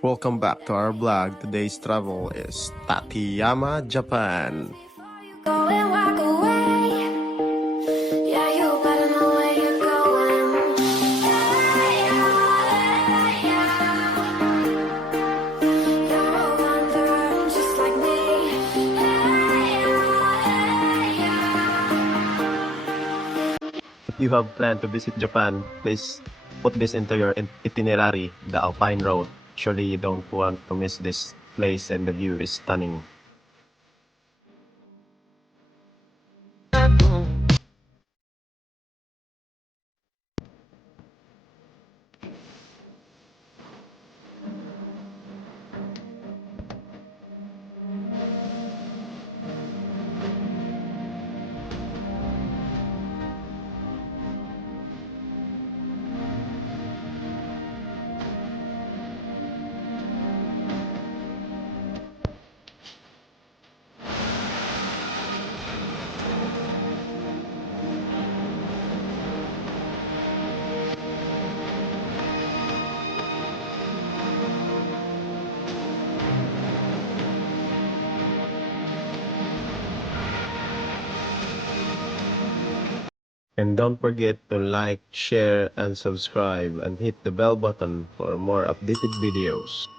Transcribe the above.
Welcome back to our vlog. Today's travel is Tateyama, Japan. If you have planned to visit Japan, please put this into your itinerary, the Alpine Road. Surely you don't want to miss this place, and the view is stunning. And don't forget to like, share, and subscribe, and hit the bell button for more updated videos.